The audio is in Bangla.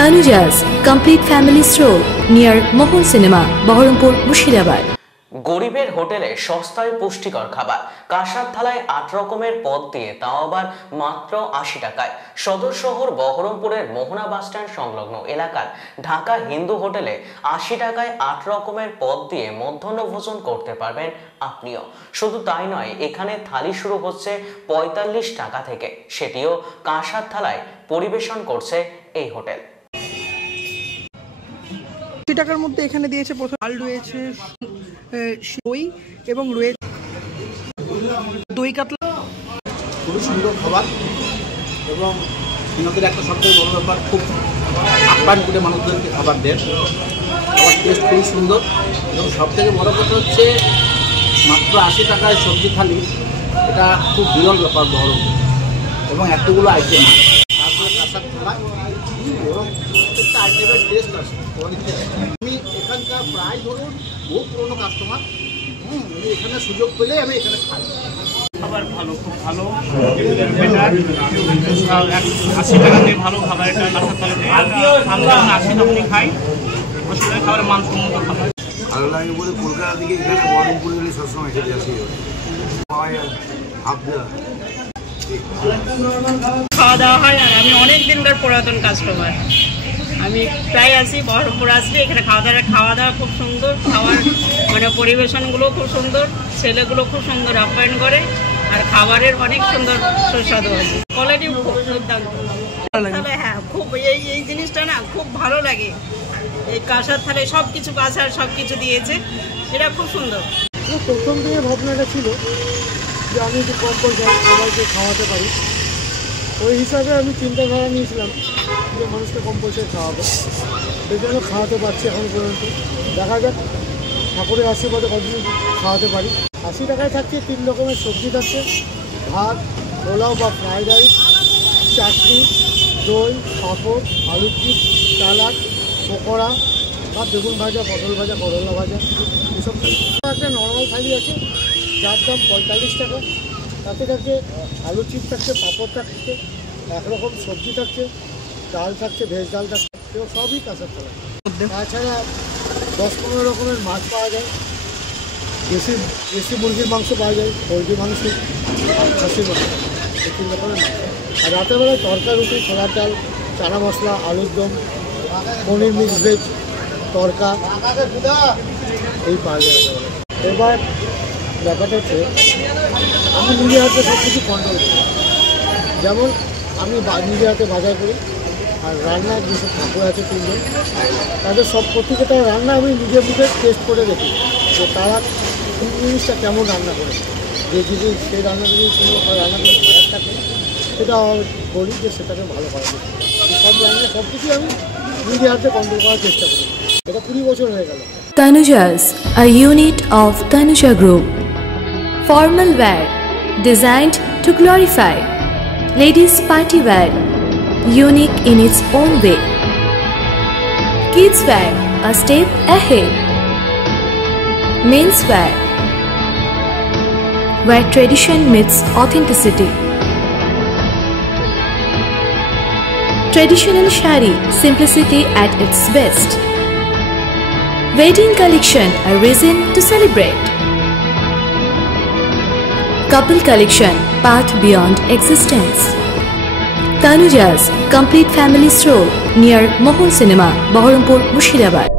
Tanuja's complete family stroll near Mohon Cinema, Baharampur, Murshidabad. গরিবের হোটেলে সস্তায় পুষ্টিকর খাবার, কাঁসার থালায় ৮ রকমের পদ দিয়ে, তাও আবার মাত্র ৮০ টাকায়। সদর শহর বহরমপুরের মোহনা বাসস্ট্যান্ড সংলগ্ন এলাকার ঢাকা হিন্দু হোটেলে ৮০ টাকায় ৮ রকমের পদ দিয়ে মধ্যাহ্ন ভোজন করতে পারবেন আপনিও। শুধু তাই নয়, এখানে থালি শুরু হচ্ছে ৪৫ টাকা থেকে, সেটিও কাঁসার থালায় পরিবেশন করছে এই হোটেল। টাকার মধ্যে এখানে দিয়েছে প্রথম ডাল রয়েছে, দই এবং রয়েছে দই কাতলা। খুবই সুন্দর খাবার এবং ওনাদের একটা সবথেকে বড় ব্যাপার, খুব আপ্যায়ন করে মানুষদেরকে খাবার দেন। খাবার টেস্ট খুবই সুন্দর এবং সবথেকে বড় কথা হচ্ছে মাত্র ৮০ টাকায় সবজি থালি, এটা খুব বিরল ব্যাপার বহরমপুর এবং এতগুলো আইটেম, তারপরে কাঁসার থালা এবং প্রত্যেকটা আইটেমের টেস্ট আছে। আমি এখানকার প্রায় ধরুন বহু পুরনো কাস্টমার, আমি এখানে সুযোগ পেলে আমি এখানে খাই। খাবার ভালো, খুব ভালো, ৮০ টাকাতে ভালো খাবার। এটা কাঁসার থালাতে আমরা ৮০ আপনি খাই, অসুবিধা খাবারের মানসম্মত খাবার ভালো লাগে বলে কলকাতা থেকে এখানে বহরমপুরে গেলে সবসময় খেতে আসি, খাওয়া দাওয়া হয়। আর আমি অনেক দিনকার পুরাতন কাস্টমার, আমি প্রায় আসি বহরমপুর আসলে এখানে খাওয়া দাওয়া খুব সুন্দর, খাওয়ার মানে পরিবেশনগুলো খুব সুন্দর, ছেলেগুলো খুব সুন্দর আপ্যায়ন করে, আর খাবারের অনেক সুন্দর সুস্বাদু আছে, কোয়ালিটি খুব দুর্দান্ত। তবে হ্যাঁ, খুব এই জিনিসটা না খুব ভালো লাগে। এই কাঁসার থালে সব কিছু কাঁসার সব কিছু দিয়েছে, এটা খুব সুন্দর। প্রথম থেকে ভাবনাটা ছিল যে আমি একটু কম পয়সায় সবাইকে খাওয়াতে পারি, ওই হিসাবে আমি চিন্তাধারা নিয়েছিলাম যে মানুষকে কম পয়সায় খাওয়াবো, সেই জন্য খাওয়াতে পারছি এখন পর্যন্ত। দেখা যাক ঠাকুরের আশীর্বাদে কতদিন খাওয়াতে পারি। ৮০ টাকায় থাকছে ৩ রকমের সবজি থাকছে, ভাত, পোলাও বা ফ্রাইড রাইস, চাটনি, দই, পাঁপড়, আলুর চিপস, সালাদ, পকোড়া বা বেগুন ভাজা, পটল ভাজা, করলা ভাজা, এসব একটা নর্মাল থালি আছে যার দাম ৪৫ টাকা। তাতে থাকছে আলু চিপস থাকছে, পাঁপড় থাকছে, একরকম সবজি থাকছে, ডাল থাকছে, ভেজ ডাল থাকছে, এগুলো সবই কাঁসার থালা। তাছাড়া ১০-১৫ রকমের মাছ পাওয়া যায়, দেশি মুরগির মাংস পাওয়া যায়, পোলট্রি মাংস, খাসির মাংস, এই ৩ রকমের মাংস। আর রাতের বেলায় তরকা রুটি, ছোলার ডাল, চানা মশলা, আলুর দম, পনির মিক্স ভেজ, তরকা, এই পাওয়া যায় রাতের বেলায়। এবার ব্যাপারটা হচ্ছে আমি নিজে হাতে সব কিছু কন্ট্রোল করি। যেমন আমি নিজে হাতে বাজার করি, আর রান্নার যেসব ঠাকুর আছে ৩ জন, তাদের সব প্রত্যেকটা রান্না আমি নিজের মুখে টেস্ট করে দেখি যে তারা কোন জিনিসটা কেমন রান্না করেছে। যে যদি সেই রান্না যদি কোনো রান্না করে খারাপ থাকে সেটা বলি যে সেটাকে ভালো করা যায়। সব রান্না সব কিছুই আমি নিজে হাতে কন্ট্রোল করার চেষ্টা করি। এটা ২০ বছর হয়ে গেল। Tanuja's, a unit of Tanuja Group. Formal wear, designed to glorify. Ladies party wear, unique in its own way. Kids wear, a step ahead. Men's wear, where tradition meets authenticity. Traditional shari, simplicity at its best. Wedding collection, a reason to celebrate. Couple collection, path beyond existence. Tanuja's complete family stroll near Mohon Cinema, Baharampur, Murshidabad.